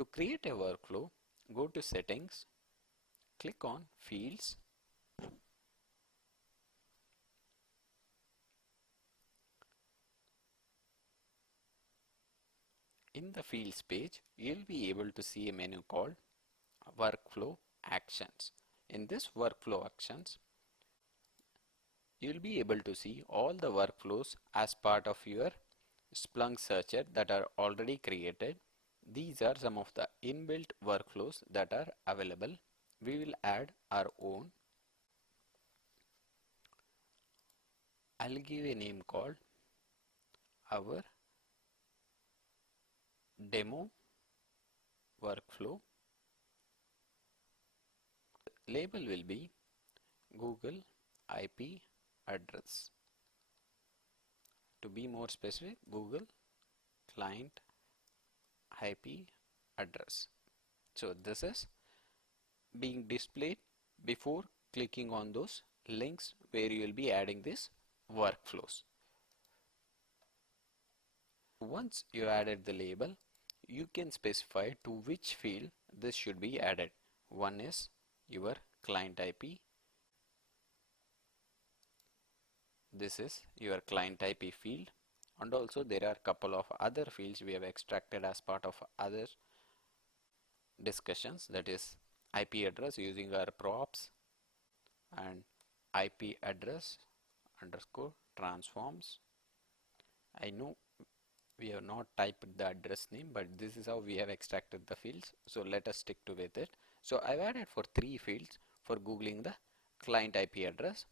To create a workflow, go to Settings, click on Fields. In the Fields page, you'll be able to see a menu called Workflow Actions. In this Workflow Actions, you'll be able to see all the workflows as part of your Splunk searcher that are already created. These are some of the inbuilt workflows that are available. We will add our own. I'll give a name called our demo workflow. Label will be Google IP address. To be more specific, Google client IP address. So this is being displayed before clicking on those links where you will be adding these workflows. Once you added the label, you can specify to which field this should be added. One is your client IP. This is your client IP field, and also there are a couple of other fields we have extracted as part of other discussions, that is IP address using our props and IP address underscore transforms. I know we have not typed the address name, but this is how we have extracted the fields, so let us stick to with it. So I've added for 3 fields for googling the client IP address,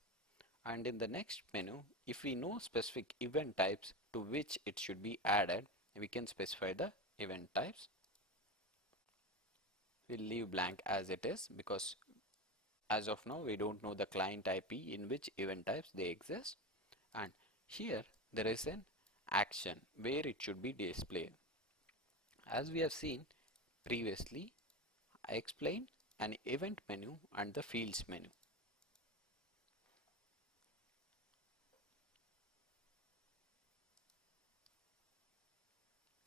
and in the next menu, if we know specific event types to which it should be added, we can specify the event types. We'll leave blank as it is because as of now we don't know the client IP in which event types they exist, and here there is an action where it should be displayed. As we have seen previously, I explained an event menu and the fields menu.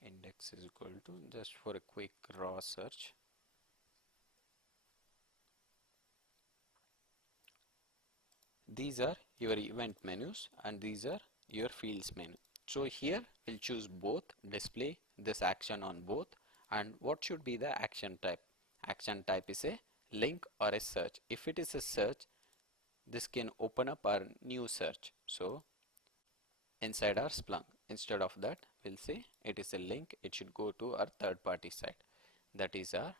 Index is equal to, just for a quick raw search, these are your event menus and these are your fields menu. So here we'll choose both, display this action on both, and what should be the action type? Action type is a link or a search. If it is a search, this can open up our new search. So inside our Splunk, instead of that we'll say it is a link, it should go to our third party site, that is our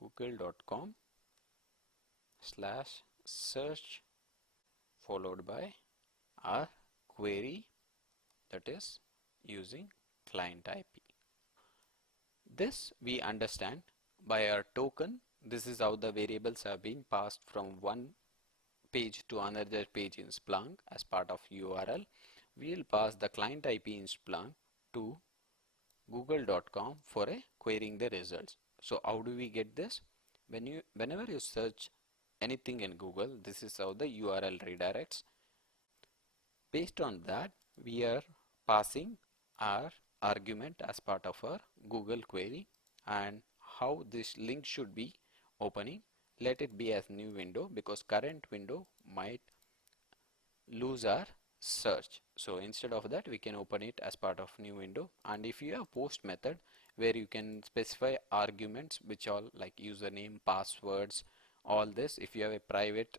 google.com/search followed by our query, that is using client IP. This we understand by our token. This is how the variables have been passed from one page to another page in Splunk as part of URL. We will pass the client IP in Splunk to google.com for a querying the results. So how do we get this? Whenever you search anything in Google, this is how the URL redirects. Based on that, we are passing our argument as part of our Google query, and how this link should be opening. Let it be as new window because current window might lose our search. So instead of that, we can open it as part of new window. And if you have post method where you can specify arguments which all like username, passwords, all this, if you have a private,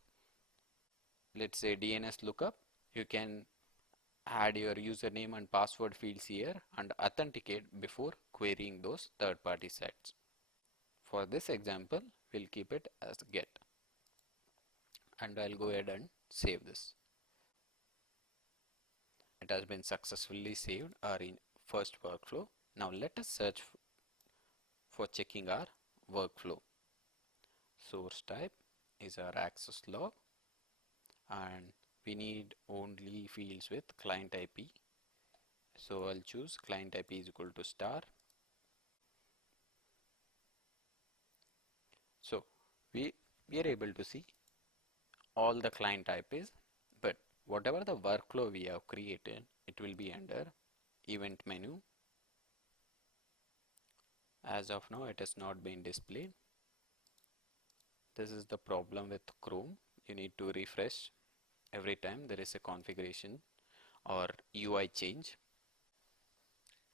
let's say DNS lookup, you can add your username and password fields here and authenticate before querying those third-party sites. For this example, we'll keep it as get, and I'll go ahead and save this. It has been successfully saved our first workflow. Now let us search for checking our workflow. Source type is our access log, and we need only fields with client IP. So I'll choose client IP is equal to star. So we are able to see all the client IPs, but whatever the workflow we have created, it will be under event menu, As of now, it has not been displayed. This is the problem with Chrome. You need to refresh every time there is a configuration or UI change.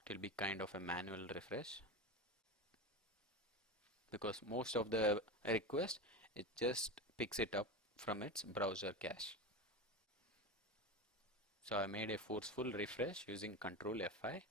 It will be kind of a manual refresh, because most of the request, it just picks it up from its browser cache. So I made a forceful refresh using Control F5.